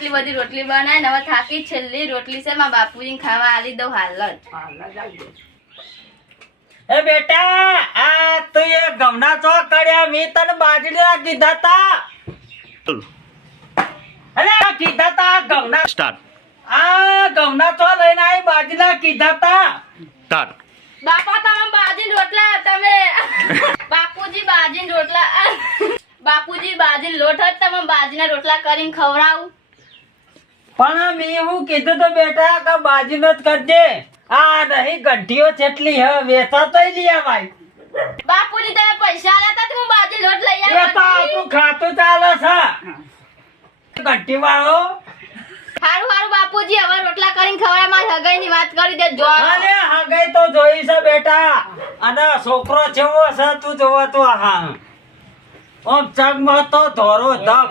એટલી બધી રોટલી બનાય ને હવે થાકી છેલ્લી રોટલી છે મારા બાપુજીને ખાવા આલી દઉં હાલ જ. એ બેટા આ તો એ ગમના ચો કર્યા મે તને બાજરીના કીધા તા અલે કીધા તા ગમના સ્ટાર્ટ આ ગમના ચો લઈને આવી બાજરીના કીધા તા સ્ટાર્ટ. બાપા તમે બાજીને રોટલા તમે બાપુજી બાજીને રોટલા બાપુજી બાજીને લોટ જ તમે બાજીના રોટલા કરીને ખવડાવું. પણ મેં એવું કીધું તો બેટા કે બાજીનો જ કરજે આ નહીં ગઢીઓ ચેટલી હે વેચા તો લઈ ભાઈ બાપુજી તમે પૈસા આલ્યા તા તો હું બાજી લોટ લઈ એ તો આવી. આપણું ખાતું ચાલે છે ગઢી વાળો હારું હારું બાપુજી હવે રોટલા કરીને ખવડાય મારી હગાઈની વાત કરી દેજો. અરે હગાઈ તો જોઈ છે બેટા અને છોકરો જેવો છે તું જોવો તો હા ઓમ ચગમાં તો ધોરો ધમ